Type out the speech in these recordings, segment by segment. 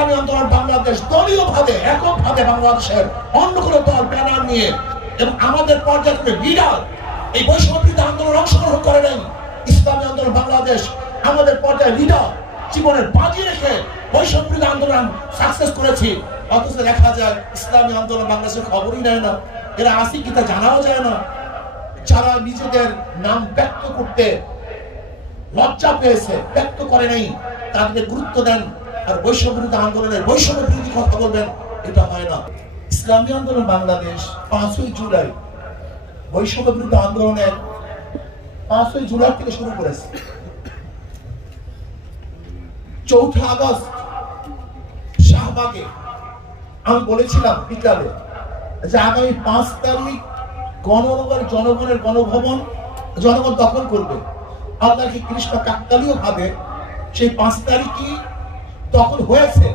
ইসলামী আন্দোলন বাংলাদেশ দলীয়ভাবে এককভাবে বাংলাদেশের অন্য কোনো দল ব্যানার নিয়ে এবং আমাদের পর্যায়ে লিডার এই বৈষম্যবিরোধী আন্দোলন অংশগ্রহণ করে নাই। ইসলামী আন্দোলন বাংলাদেশ আমাদের পর্যায়ে লিডার জীবনের বাজি রেখে বৈষম্যবিরোধী আন্দোলন সাকসেস করেছি। অথচ দেখা যায় ইসলামী আন্দোলন বাংলাদেশের খবরই নেয় না, এরা আসি কি তা জানাও যায় না। যারা নিজেদের নাম ব্যক্ত করতে লজ্জা পেয়েছে, ব্যক্ত করে নাই, তাদের গুরুত্ব দেন আর বৈষম্য বিরোধী আন্দোলনের বৈষম্য বিরোধী কথা বলবেন, এটা হয় না। ইসলামী আন্দোলন বাংলাদেশ 5ই জুলাই বৈষম্য বিরোধী আন্দোলনের 5ই জুলাই থেকে শুরু করেছে। 4 আগস্ট শাহবাগে আমি বলেছিলাম বিকালে যে আগামী 5 তারিখ জনগণের গণভবন জনগণ দখল করবে। আল্লাহ কি কৃষ্ণ কাকতালীয় ভাবে সেই 5 তারিখই দখল হয়েছে,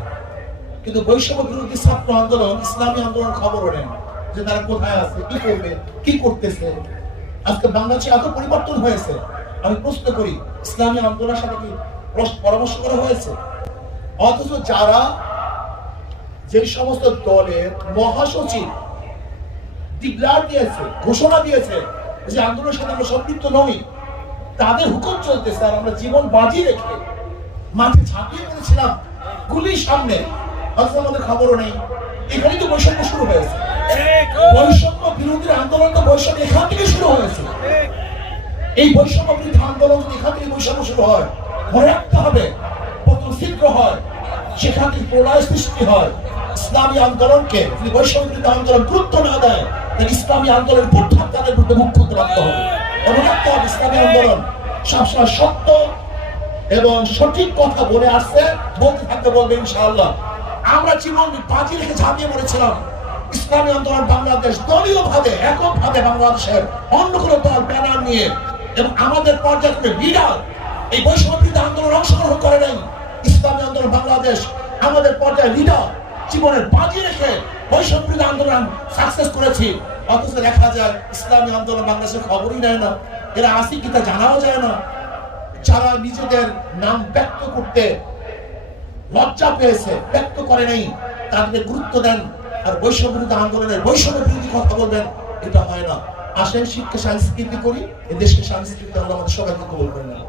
কিন্তু বৈষম্য বিরোধী ছাত্র আন্দোলন ইসলামী আন্দোলন খবর নেন যে তারা কোথায় আছে, কি করবে, কি করতেছে। আজকে বাংলাদেশে এত পরিবর্তন হয়েছে, আমি প্রশ্ন করি ইসলামী আন্দোলনের সাথে কি পরামর্শ করা হয়েছে? অথচ যারা যে সমস্ত দলের মহাসচিব ডিক্লার দিয়েছে, ঘোষণা দিয়েছে যে আন্দোলনের সাথে আমরা সম্পৃক্ত নই, তাদের হুকুম চলতেছে আর আমরা জীবন বাজি রেখে মাঠে ঝাঁপিয়ে পড়েছিলাম গুলির সামনে, অথচ আমাদের খবরও নেই। এখানেই তো বৈষম্য শুরু হয়েছে। বৈষম্য বিরোধী আন্দোলন তো বৈষম্য এখান থেকে শুরু হয়েছে। এই বৈষম্য বিরোধী আন্দোলন যদি এখান থেকে বৈষম্য শুরু হয়, মনে রাখতে হবে পতন শীঘ্র হয়, সেখান থেকে প্রলয় সৃষ্টি হয়। ইসলামী আন্দোলনকে যদি বৈষম্য বিরোধী আন্দোলন গুরুত্ব না দেয়, তাহলে ইসলামী আন্দোলনের প্রত্যাখ্যান তাদের বিরুদ্ধে মুখ খুলতে বাধ্য হবে। মনে রাখতে হবে ইসলামী আন্দোলন সবসময় সত্য এবং সঠিক কথা বলে আসছে, বলতে থাকতে বলবে ইনশাআল্লাহ। আমরা জীবন বাজি রেখে ঝাঁপিয়ে পড়েছিলাম। ইসলামী আন্দোলন বাংলাদেশ দলীয়ভাবে এককভাবে বাংলাদেশের অন্য কোনো দল ব্যানার নিয়ে এবং আমাদের পর্যায়ে লিডার এই বৈষম্যবিরোধী আন্দোলন অংশগ্রহণ করে নাই। ইসলামী আন্দোলন বাংলাদেশ আমাদের পর্যায়ে লিডার জীবনের বাজি রেখে বৈষম্যবিরোধী আন্দোলন সাকসেস করেছি। অথচ দেখা যায় ইসলামী আন্দোলন বাংলাদেশের খবরই নেয় না, এরা আসি কি তা জানাও যায় না। যারা নিজেদের নাম ব্যক্ত করতে লজ্জা পেয়েছে, ব্যক্ত করে নাই, তাদের গুরুত্ব দেন আর বৈষম্য বিরোধী আন্দোলনের বৈষম্য বিরোধী কথা বলবেন, এটা হয় না। আসেন শিক্ষা সংস্কৃতি করি, এই দেশকে সংস্কৃতি আল্লাহ আমাদের সবাইকে কবুল করে নেন।